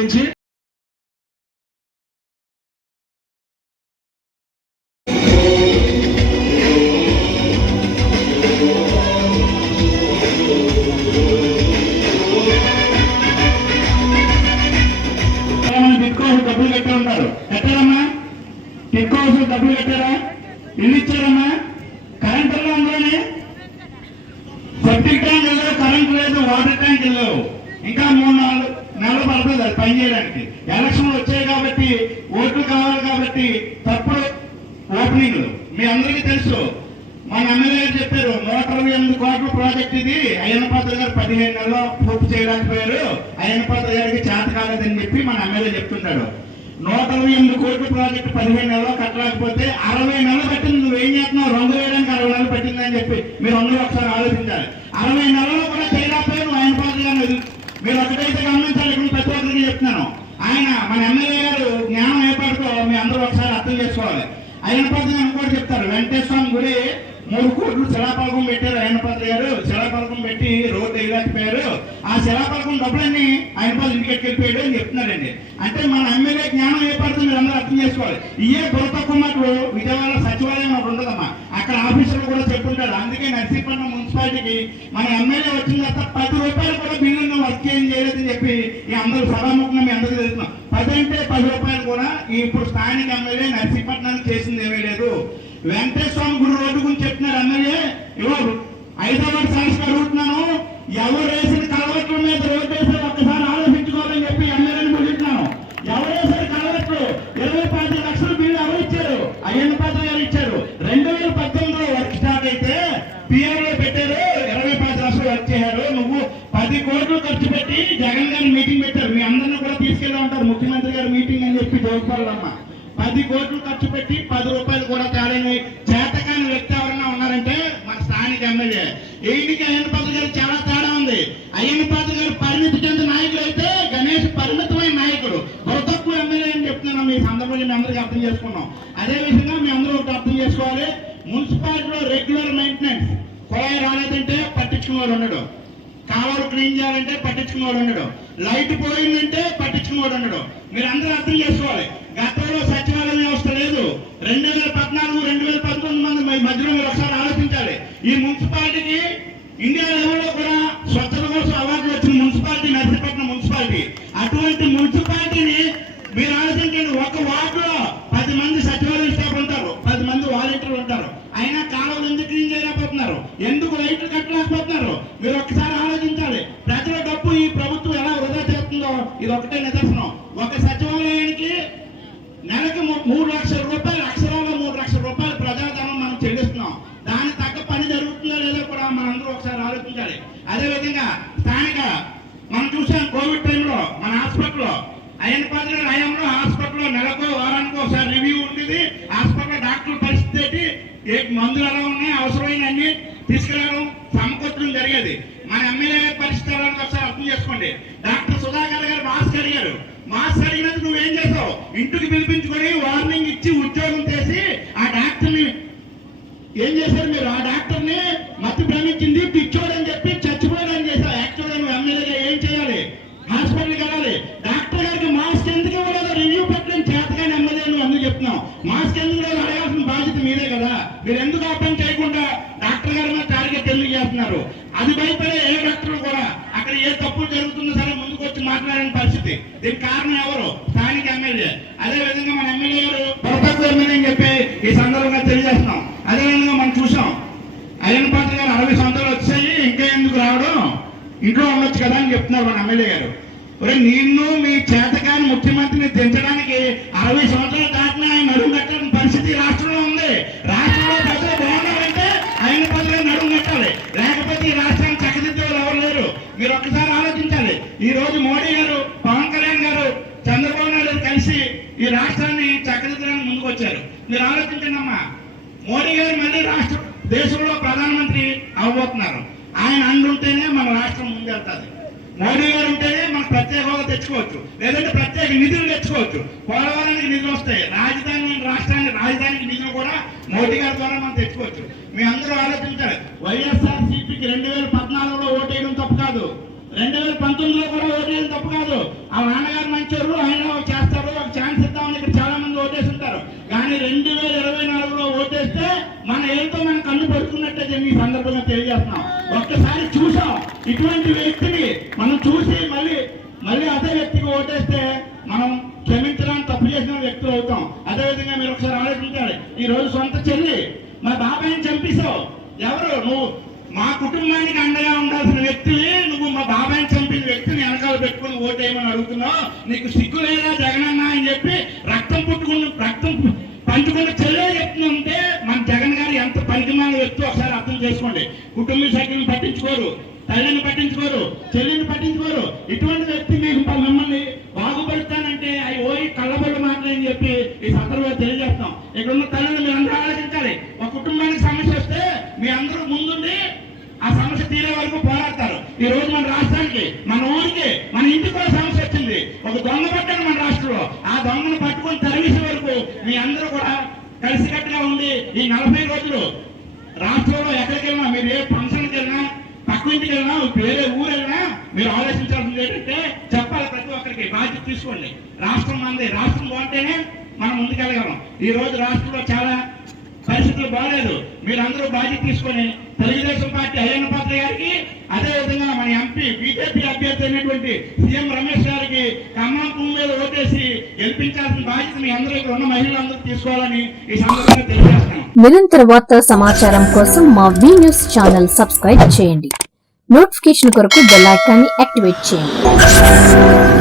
నుంచి డబ్బులు కట్టి ఉంటారు. కట్టారమ్మా? టిక్ హౌస్ డబ్బులు కట్టారా? ఇల్లు ఇచ్చారమ్మా? కరెంట్ లో అందులోనే సెప్టిక్ ట్యాంక్ వెళ్ళావు, కరెంట్ లేదు, వాటర్ ట్యాంక్ వెళ్ళావు. ఇంకా 3-4 నెలలు పడుతుంది అది పని చేయడానికి. ఎలక్షన్లు వచ్చాయి కాబట్టి, ఓట్లు కావాలి కాబట్టి తప్పుడు ఓపెనింగ్లు మీ అందరికీ తెలుసు. మన ఎమ్మెల్యే గారు చెప్పారు 128 కోట్ల ప్రాజెక్ట్ ఇది. అయ్యన్నపాత్ర గారు 15 నెలల్లో పూర్తి చేయలేకపోయారు, అయ్యన్నపాత్ర గారికి చేత కాలేదని చెప్పి మన ఎమ్మెల్యే చెప్తుంటాడు. 128 కోట్ల ప్రాజెక్టు 15 నెలల్లో కట్టలేకపోతే 60 నెలలు పట్టింది. నువ్వు ఏం చేస్తున్నావు? రంగు వేయడానికి 60 నెలలు పట్టిందని చెప్పి మీరు అందరూ ఒకసారి ఆలోచించాలి. 60 నెలల్లో కూడా చేయలేకపోయారు అయ్యన్నపాత్ర గారు. మీరు ఒకటైతే గమనించాలి, ఇప్పుడు ప్రతి ఒక్కరికి చెప్తున్నాను. ఆయన మన ఎమ్మెల్యే గారు జ్ఞానం ఏర్పడుతూ మీ అందరూ ఒకసారి అర్థం చేసుకోవాలి. అయ్యన్నపాత్ర గారు కూడా చెప్తారు, వెంకటేశ్వర గుడి 3 కోట్లు శిలాపలకం పెట్టారు. అయ్యన్నపాత్ర గారు శిలాపలకం పెట్టి రోడ్డు వేయలేకపోయారు. ఆ శిలాపలకం డబ్బులన్నీ అయ్యన్నపాత్ర ఇంటికి వెళ్ళిపోయాడు అని చెప్తున్నారండి. అంటే మన ఎమ్మెల్యే జ్ఞానం ఏర్పడుతుంది, మీరు అందరూ అర్థం చేసుకోవాలి. ఇయే బుర్రతక్కున్నట్లు విజయవాడ సచివాలయం ఒకటి ఉండదమ్మా, అక్కడ ఆఫీసర్లు కూడా చెప్పుంటారు. అందుకే నర్సీపట్నం మున్సిపాలిటీకి మన ఎమ్మెల్యే వచ్చిన తర్వాత 10 రూపాయలు కూడా బిల్లును వర్క్ ఏం చేయలేదని చెప్పి ఈ అందరూ సభాముఖంగా మీ అందరికీ తెలుస్తున్నాం. 10 అంటే 10 రూపాయలు కూడా ఇప్పుడు స్థానిక ఎమ్మెల్యే నర్సీపట్నానికి చేసింది ఏమీ లేదు. వెంకటేశ్వర గుడి రోడ్డు గురించి చెప్తున్నారు ఎమ్మెల్యే. ఇవ్వరు 5వ సంస్థ అడుగుతున్నాను, ఎవరు వేసిన కలవట్ల మీద రోడ్డు వేసారు ఒక్కసారి ఆలోచించుకోవాలని చెప్పి ఎమ్మెల్యేని పిలుస్తున్నాను. ఎవరు వేసారు కలవట్లు? 25 లక్షల బిల్లు ఎవరు ఇచ్చారు? అయ్యన్నపాత్ర గారు ఇచ్చారు. 2018లో వర్క్ స్టార్ట్ అయితే పిఆర్ఓ పెట్టారు, 25 లక్షలు వర్క్ చేశారు. నువ్వు 10 కోట్లు ఖర్చు పెట్టి జగన్ గారి మీటింగ్ పెట్టారు. మీ అందరినీ కూడా తీసుకెళ్ళి ఉంటారు ముఖ్యమంత్రి గారి మీటింగ్ అని చెప్పి జోగిపాలమ్మ. 10 కోట్లు ఖర్చు పెట్టి 10 రూపాయలు కూడా తేలని చేతకాని వ్యక్తి ఎవరైనా ఉన్నారంటే మన స్థానిక ఎమ్మెల్యే. ఈయనకి అయ్యన్నపాత్ర గారు చాలా తేడా ఉంది. అయ్యన్నపాత్ర గారు పరిమితి చెందిన నాయకులు అయితే గణేష్ పరిమితమైన నాయకుడు, తక్కువ ఎమ్మెల్యే అని చెప్తున్నాం. మీ సందర్భంగా మీ అందరికీ అర్థం చేసుకున్నాం. అదే విధంగా మీ అందరూ ఒకటి అర్థం చేసుకోవాలి, మున్సిపాలిటీలో రెగ్యులర్ మెయింటెనెన్స్, కుళాయి రాలేదంటే పట్టించుకునేవాడు ఉండడు, కాలువలు క్లీన్ చేయాలంటే పట్టించుకునేవాడు ఉండడు, లైట్ పోయిందంటే పట్టించుకునేవాడు ఉండడు. మీరు అందరూ అర్థం చేసుకోవాలి. గతంలో సచివాలయ వ్యవస్థ లేదు. 2014, 2019 మధ్యలో మీరు ఒకసారి ఆలోచించాలి. ఈ మున్సిపాలిటీకి ఇండియా లెవెల్లో కూడా స్వచ్ఛత కోసం అవార్డులు వచ్చిన మున్సిపాలిటీ నర్సీపట్నం మున్సిపాలిటీ. అటువంటి మున్సిపాలిటీని మీరు ఆలోచించండి. ఒక వార్డులో 10 మంది సచివాలయ స్టాఫ్ ఉంటారు, 10 మంది వాలంటీర్లు ఉంటారు. అయినా కాలువలు ఎందుకు క్లీన్ చేయలేకపోతున్నారు? ఎందుకు లైట్లు కట్టలేకపోతున్నారు? మీరు ఒక్కసారి ఆలోచించాలి. ప్రజల డబ్బు ఈ ప్రభుత్వం ఎలా వృధా చేస్తుందో ఇది ఒకటే నిదర్శనం. ఒక సచివాలయానికి నెలకు 3 లక్షల రూపాయలు, అక్షరాల్లో 3 లక్షల రూపాయలు ప్రజాధనం మనం చెల్లిస్తున్నాం. దాని తగ్గ పని జరుగుతుందో లేదో కూడా మనందరూ ఒకసారి ఆలోచించాలి. అదేవిధంగా స్థానిక మనం చూసాం కోవిడ్ టైంలో మన హాస్పిటల్లో అయ్యన్నపాత్ర గారి హయాంలో హాస్పిటల్లో నెలకో వారానికో ఒకసారి రివ్యూ ఉండేది. హాస్పిటల్ డాక్టర్ల పరిస్థితి ఏంటి, మందులు ఎలా ఉన్నాయి, అవసరమైన అన్ని తీసుకురావడం సమకూర్చడం జరిగేది. మన ఎమ్మెల్యే పరిస్థితి ఒకసారి అర్థం చేసుకోండి. డాక్టర్ సుధాకర్ గారు మాస్క్ అడిగారు. మాస్క్ అడిగినందుకు నువ్వేం చేసావు? ఇంటికి పిలిపించుకొని వార్నింగ్ ఇచ్చి ఉద్యోగం చేసి ఆ డాక్టర్ని ఏం చేశారు మీరు? ఆ డాక్టర్ని మతి భ్రమించింది, పిచ్చోడని చెప్పి చచ్చిపోయాడని చేశారు. యాక్చువల్గా నువ్వు ఎమ్మెల్యేగా ఏం చేయాలి? హాస్పిటల్కి వెళ్ళాలి. డాక్టర్ గారికి మాస్క్ ఎందుకు ఇవ్వలేదు? రివ్యూ పెట్టడం చేతగాని ఎమ్మెల్యే నువ్వు ఎందుకు చెప్తున్నావు? మాస్క్ ఎందుకు లేదు అడగాల్సిన బాధ్యత మీదే కదా. మీరు ఎందుకు ఆ పని చేయకుండా డాక్టర్ గారి మీద టార్గెట్ ఎందుకు చేస్తున్నారు? అది భయపడే ఏ డాక్టర్లు కూడా అక్కడ ఏ తప్పు జరుగుతుందో సరే ముందుకు వచ్చి మాట్లాడని పరిస్థితి. దీనికి కారణం ఎవరు? స్థానిక ఎమ్మెల్యే. అదే విధంగా మన ఎమ్మెల్యే గారు తక్కువ ఎమ్మెల్యే అని చెప్పి ఈ సందర్భంగా తెలియజేస్తున్నాం. అదేవిధంగా మనం చూసాం అయ్యన్నపాత్ర గారు 60 సంవత్సరాలు వచ్చాయి, ఇంకా ఎందుకు రావడం, ఇంట్లో ఉండొచ్చు కదా అని చెప్తున్నారు మన ఎమ్మెల్యే గారు. నిన్ను మీ చేతకాని ముఖ్యమంత్రిని దించడానికి 60 సంవత్సరాలు దాటినా ఆయన నడుము కట్టాలని పరిస్థితి రాష్ట్రంలో ఉంది. రాష్ట్రంలో ప్రజలు బాగున్నారంటే అయ్యన్నపాత్ర గారు నడుము కట్టాలి, లేకపోతే ఈ రాష్ట్రాన్ని చక్కదిద్దే వాళ్ళు ఎవరు లేరు. మీరు ఒక్కసారి ఆలోచించాలి. ఈ రోజు మోడీ గారు, పవన్ కళ్యాణ్ గారు, చంద్రబాబు నాయుడు కలిసి ఈ రాష్ట్రాన్ని చక్కదిద్దడానికి ముందుకు వచ్చారు. మీరు ఆలోచించండి అమ్మా. మోడీ గారు మళ్ళీ దేశంలో ప్రధానమంత్రి అవ్వబోతున్నారు. ఆయన అండుంటేనే మన రాష్ట్రం ముందెళ్తుంది. మోడీ గారు ఉంటేనే మనం ప్రత్యేక హోదా తెచ్చుకోవచ్చు, లేదంటే ప్రత్యేక నిధులు తెచ్చుకోవచ్చు. పోలవరానికి నిధులు వస్తాయి, రాజధానికి నిధులు కూడా మోడీ గారి ద్వారా మనం తెచ్చుకోవచ్చు. మీ అందరూ ఆలోచించాలి. వైఎస్ఆర్సీపీకి 2014లో ఓటేయడం తప్పు కాదు. 2019లో కూడా ఓటేది తప్పు కాదు. ఆ నాన్నగారు మంచోరు, ఆయన చేస్తారు, ఒక ఛాన్స్ ఇద్దామని ఇక్కడ చాలా మంది ఓటేసి ఉంటారు. కానీ 2024లో ఓటేస్తే మన ఏదో మనం కన్ను పడుతున్నట్టే ఈ సందర్భంగా తెలియజేస్తున్నాం. ఒక్కసారి చూసాం ఇటువంటి వ్యక్తిని మనం చూసి మళ్ళీ అదే వ్యక్తికి ఓటేస్తే మనం క్షమించడానికి తప్పు చేసిన వ్యక్తులు అవుతాం. అదేవిధంగా మీరు ఒకసారి ఆలోచించాలి. ఈ రోజు సొంత చెల్లి మా బాబాయిని చంపేశావు. ఎవరు నువ్వు? మా కుటుంబానికి అండగా ఉండాల్సిన వ్యక్తిని నువ్వు మా బాబాయిని చంపిన వ్యక్తిని వెనకాల పెట్టుకుని ఓటేయమని అడుగుతున్నావు. నీకు సిగ్గు లేదా జగనన్న అని చెప్పి రక్తం పంచుకున్న చెల్లె చెప్తుంటే మన జగన్ గారు ఎంత పనికిమాల వ్యక్తి ఒకసారి అర్థం చేసుకోండి. కుటుంబ సభ్యులను పట్టించుకోరు, తల్లిని పట్టించుకోరు, చెల్లిని పట్టించుకోరు. ఇటువంటి వ్యక్తి మీకు మిమ్మల్ని బాగుపడతానంటే అవి ఓయి కళ్ళబొల్లు మాట్లాడని చెప్పి ఈ సందర్భంగా తెలియజేస్తాం. ఇక్కడ ఉన్న తల్లిని మీరు అందరూ ఆలోచించాలి. ఒక కుటుంబానికి సమస్య వస్తే మీ అందరూ ముందుండి ఆ సమస్య తీరే వరకు పోరాడతారు. ఈ రోజు మన రాష్ట్రానికి, మన ఊరికి, మన ఇంటికి కూడా సమస్య వచ్చింది. ఒక దొంగ పట్టారు మన రాష్ట్రంలో. ఆ దొంగను పట్టుకొని తరివేసే వరకు మీ అందరూ కూడా కలిసికట్టుగా ఉండి ఈ 40 రోజులు రాష్ట్రంలో ఎక్కడికి వెళ్ళినా, మీరు ఏ ఫంక్షన్కి వెళ్ళినా, పక్క ఇంటికి వెళ్ళినా, వేరే ఊరు వెళ్ళినా మీరు ఆలోచించాల్సింది ఏంటంటే చెప్పాలి, ప్రతి ఒక్కరికి బాధ్యత తీసుకోండి. రాష్ట్రం మంది, రాష్ట్రం బాగుంటేనే మనం ముందుకెళ్ళగలం. ఈ రోజు రాష్ట్రంలో చాలా పరిస్థితులు బాగాలేదు. మీరందరూ బాధ్యత తీసుకొని తెలుగుదేశం పార్టీ అయ్యన్న పాత్ర గారికి, అదేవిధంగా మన ఎంపీ బీజేపీ అభ్యర్థి అయినటువంటి సీఎం రమేష్ గారికి ఖమ్మం భూమి మీద ఓటేసి గెలిపించాల్సిన బాధ్యత మీ అందరూ ఇక్కడ ఉన్న మహిళలందరూ తీసుకోవాలని ఈ సందర్భంగా తెలియజేస్తున్నాం. నిరంతర వార్తా సమాచారం కోసం మా వి న్యూస్ ఛానల్ సబ్స్క్రైబ్ చేయండి. నోటిఫికేషన్ కొరకు బెల్ ఐకాన్ని యాక్టివేట్ చేయండి.